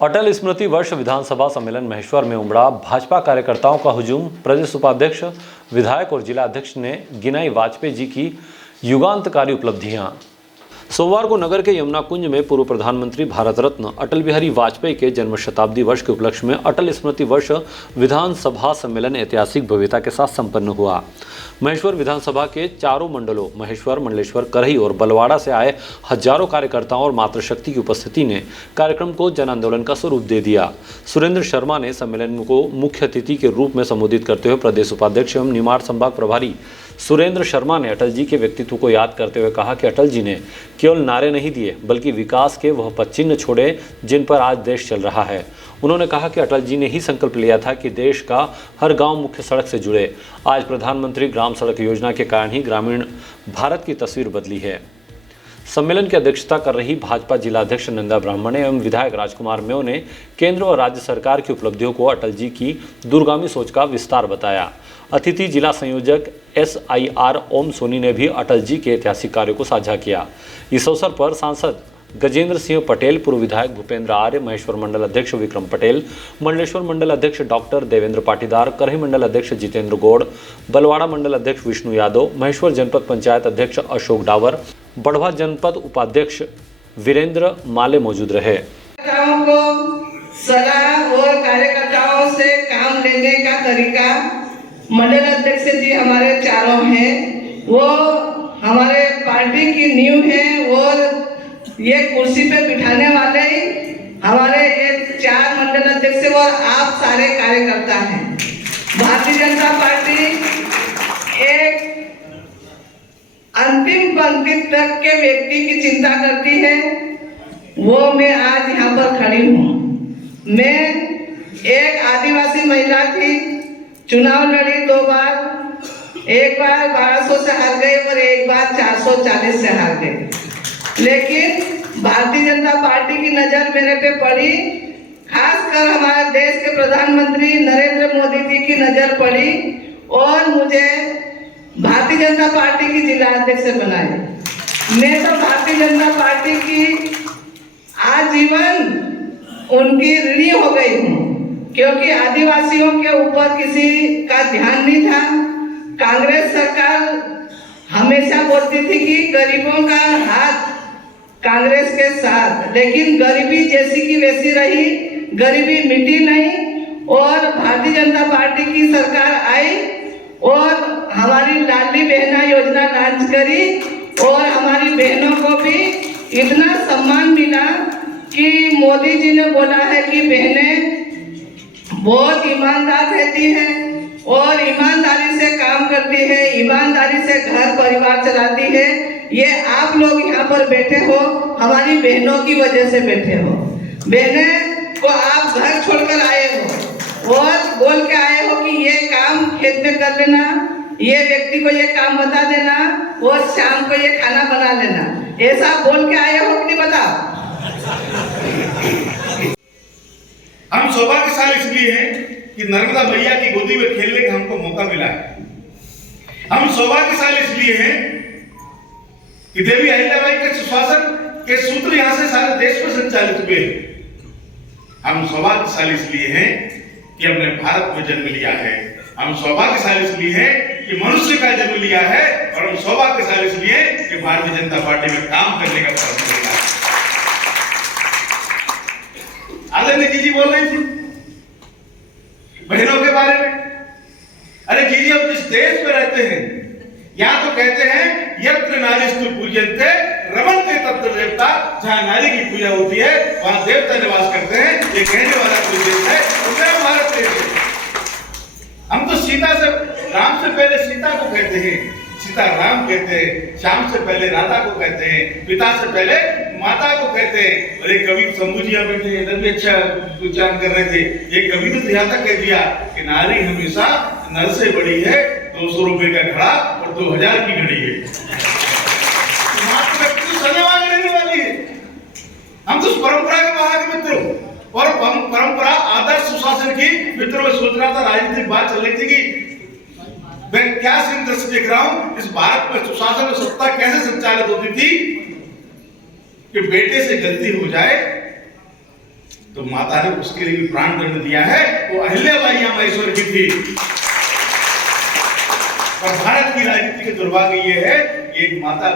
अटल स्मृति वर्ष विधानसभा सम्मेलन महेश्वर में उमड़ा। भाजपा कार्यकर्ताओं का हुजूम। प्रदेश उपाध्यक्ष, विधायक और जिला अध्यक्ष ने गिनाई वाजपेयी जी की युगांतकारी उपलब्धियां। सोमवार को नगर के यमुना कुंज में पूर्व प्रधानमंत्री भारत रत्न अटल बिहारी वाजपेयी के जन्म शताब्दी वर्ष के उपलक्ष्य में अटल स्मृति वर्ष विधानसभा सम्मेलन ऐतिहासिक भव्यता के साथ संपन्न हुआ। महेश्वर विधानसभा के चारों मंडलों महेश्वर, मंडलेश्वर, करही और बलवाड़ा से आए हजारों कार्यकर्ताओं और मातृशक्ति की उपस्थिति ने कार्यक्रम को जन आंदोलन का स्वरूप दे दिया। सुरेंद्र शर्मा ने सम्मेलन को मुख्य अतिथि के रूप में संबोधित करते हुए प्रदेश उपाध्यक्ष एवं निमाड़ संभाग प्रभारी सुरेंद्र शर्मा ने अटल जी के व्यक्तित्व को याद करते हुए कहा कि अटल जी ने केवल नारे नहीं दिए बल्कि विकास के वह पदचिह्न छोड़े जिन पर आज देश चल रहा है। उन्होंने कहा कि अटल जी ने ही संकल्प लिया था कि देश का हर गांव मुख्य सड़क से जुड़े। आज प्रधानमंत्री ग्राम सड़क योजना के कारण ही ग्रामीण भारत की तस्वीर बदली है। सम्मेलन की अध्यक्षता कर रही भाजपा जिला अध्यक्ष नंदा ब्राह्मणे एवं विधायक राजकुमार मेव ने केंद्र और राज्य सरकार की उपलब्धियों को अटल जी की दूरगामी सोच का विस्तार बताया। अतिथि जिला संयोजक SIR ओम सोनी ने भी अटल जी के ऐतिहासिक कार्यों को साझा किया। इस अवसर पर सांसद गजेंद्र सिंह पटेल, पूर्व विधायक भूपेंद्र आर्य, महेश्वर मंडल अध्यक्ष विक्रम पटेल, मंडलेश्वर मंडल अध्यक्ष डॉक्टर देवेंद्र पाटीदार, करही मंडल अध्यक्ष जितेंद्र गौड़, बलवाड़ा मंडल अध्यक्ष विष्णु यादव, महेश्वर जनपद पंचायत अध्यक्ष अशोक डावर, बढ़वा जनपद उपाध्यक्ष वीरेंद्र माले मौजूद रहे। सलाह और कार्यकर्ताओं से काम लेने का तरीका मंडल अध्यक्ष जी हमारे चारों हैं, वो हमारे पार्टी की नींव है और ये कुर्सी पे बिठाने वाले हमारे ये 4 मंडल अध्यक्ष और आप सारे कार्यकर्ता हैं। भारतीय जनता पार्टी एक अंतिम पंक्ति तक के व्यक्ति की चिंता करती है, वो मैं आज यहाँ पर खड़ी हूँ। मैं एक आदिवासी महिला थी, चुनाव लड़ी 2 बार, एक बार 1200 से हार गए और एक बार 440 से हार गए। लेकिन भारतीय जनता पार्टी की नजर मेरे पे पड़ी, खासकर हमारे देश के प्रधानमंत्री नरेंद्र मोदी जी की नजर पड़ी और मुझे भारतीय जनता पार्टी की जिला अध्यक्ष बनाए। मैं तो भारतीय जनता पार्टी की आजीवन उनकी ऋणी हो गई हूँ, क्योंकि आदिवासियों के ऊपर किसी का ध्यान नहीं था। कांग्रेस सरकार हमेशा बोलती थी कि गरीबों का हाथ कांग्रेस के साथ, लेकिन गरीबी जैसी की वैसी रही, गरीबी मिटी नहीं। और भारतीय जनता पार्टी की सरकार आई और हमारी लाडली बहना योजना लॉन्च करी और हमारी बहनों को भी इतना सम्मान मिला कि मोदी जी ने बोला है कि बहनें बहुत ईमानदार रहती हैं और ईमानदारी से काम करती है, ईमानदारी से घर परिवार चलाती है। ये आप लोग यहाँ पर बैठे हो, हमारी बहनों की वजह से बैठे हो। बहनें को आप घर छोड़कर आए हो और बोल के आए हो कि ये काम खेत में कर लेना, ये व्यक्ति को ये काम बता देना और शाम को ये खाना बना लेना, ऐसा बोल के आए हो कि नहीं बताओ? हम सौभाग्यशाली इसलिए हैं कि नर्मदा मैया की गोदी में खेलने का हमको मौका मिला है। हम सौभाग्यशाली इसलिए हैं कि देवी अहिल्याबाई के सुशासन के सूत्र यहां से सारे देश में संचालित हुए हैं। हम सौभाग्यशाली इसलिए हैं कि हमने भारत में जन्म लिया है। हम सौभाग्यशाली इसलिए हैं कि मनुष्य का जन्म लिया है और हम सौभाग्यशाली इसलिए कि भारतीय जनता पार्टी में काम करने का अवसर मिला है। आदरणीय जी बोल रही थी बहनों के बारे में। अरे जी हम जिस देश में रहते हैं यहाँ तो कहते हैं यत्र नारीस्तु पूज्यन्ते रमन्ते तत्र देवता, जहाँ नारी की पूजा होती है वहां देवता निवास करते हैं। ये कहने वाला कोई देश है तो मेरा भारत देश है। हम तो सीता से, राम से पहले सीता को कहते हैं, सीता राम कहते हैं, श्याम से पहले राधा को कहते हैं, पिता से पहले माता को कहते हैं। और एक कवि शंभू जी बैठे इधर भी अच्छा उच्चारण कर रहे थे। एक कवि ने यहाँ तक कह दिया कि नारी हमेशा नर से बड़ी है, 200 रुपए का घड़ा और 2000 की घड़ी है। रहने वाली है। हम तो परंपरा के बाहर के मित्रों और परंपरा आदर्श सुशासन की मित्रों में सोच रहा था, राजनीतिक बात चल रही थी कि मैं क्या दृष्टि देख रहा हूं इस भारत में सुशासन और सत्ता कैसे संचालित होती थी कि बेटे से गलती हो जाए तो माता ने उसके लिए भी प्राण दंड दिया है। वो अहिल्याबाई महेश्वर की थी। और भारत की राजनीति के दुर्भाग्य ये है, एक माता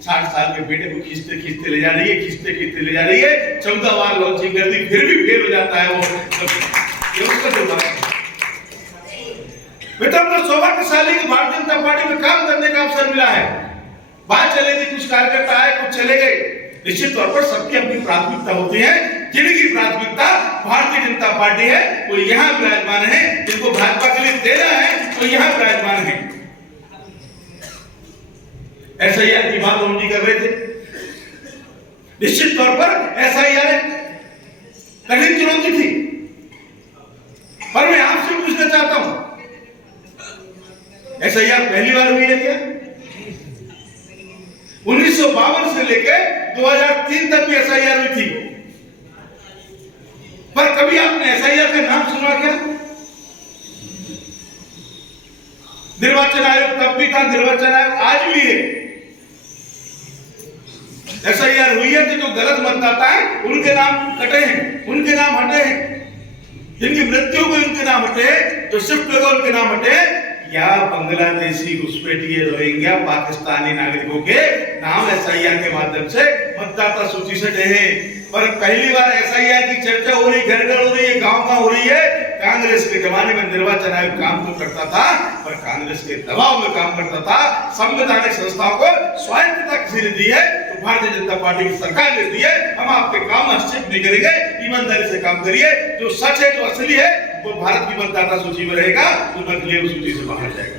60 साल के बेटे को खींचते खींचते ले जा रही है, खींचते खींचते ले जा रही है, 14 बार लॉन्चिंग कर दी, फिर भी फेल हो जाता है वो। ये उसका दुर्भाग्य है। बेटा हमको सौभाग्यशाली की भारतीय जनता पार्टी में काम करने का अवसर मिला है। बात चलेगी, कुछ कार्यकर्ता आए, कुछ चले गए। निश्चित तौर पर सबकी अपनी प्राथमिकता होती है। जिनकी प्राथमिकता भारतीय जनता पार्टी है वो यहाँ विराजमान है, जिनको भाजपा के लिए देना है वो यहाँ विराजमान है। एसआईआर की बात हम जी कर रहे थे। निश्चित तौर पर एसआईआर कठिन चुनौती थी, पर मैं आपसे पूछना चाहता हूं, एसआईआर पहली बार हुई है क्या? 1952 से लेकर 2003 तक भी एसआईआर हुई थी, पर कभी आपने एसआईआर का नाम सुना क्या? निर्वाचन आयोग तब भी था, निर्वाचन आयोग आज भी है। एसआईआर हुई है तो जो गलत मतदाता है उनके नाम कटे हैं, उनके नाम हटे हैं, जिनकी मृत्यु हुई उनके नाम हटे, जो शिफ्ट हुए उनके नाम हटे, या बांग्लादेशी घुसपैठिए रोहिंग्या पाकिस्तानी नागरिकों के नाम एसआईआर के माध्यम से मतदाता सूची से हटे हैं। पर पहली बार एसआईआर की चर्चा हो रही, घर घर हो रही है, गांव गांव हो रही है। कांग्रेस के जमाने में निर्वाचन आयोग काम तो करता था, पर कांग्रेस के दबाव में काम करता था। संवैधानिक संस्थाओं को स्वायत्तता किसी ने दी है तो भारतीय जनता पार्टी की सरकार ने दी है। हम आपके काम हस्तक्षेप नहीं करेंगे, ईमानदारी से काम करिए। जो सच है, जो असली है, वो भारत की मतदाता सूची में रहेगा, तो नकली सूची से बाहर जाएगा।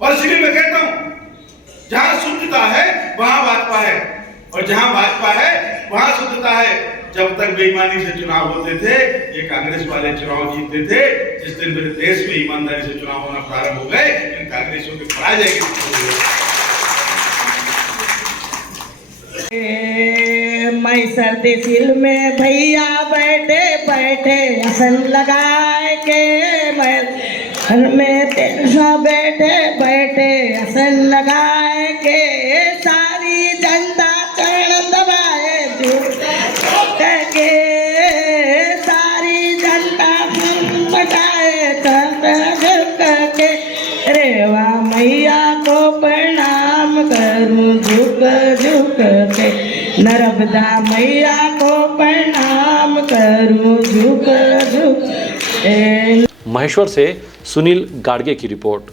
और इसलिए मैं कहता हूं, जहां शुद्धता है वहां भाजपा है, और जहां भाजपा है वहां शुद्धता है। जब तक बेईमानी से चुनाव होते थे, ये कांग्रेस वाले चुनाव जीतते थे। जिस दिन मेरे देश में ईमानदारी से चुनाव होना प्रारंभ हो गए, इन कांग्रेसियों के पराजय की मैं सर्दी सिल में भैया बैठे बैठे हसन लगाए के, मैं घर में तेरसा बैठे बैठे हसन लगाए के, सारी जनता चरण दबाए झूठ के, सारी जनता बटाए के, रेवा मैया को प्रणाम करूं झुक झुक के, नर्मदा मैया को प्रणाम करूं झुक झुक। महेश्वर से सुनील गाड़गे की रिपोर्ट।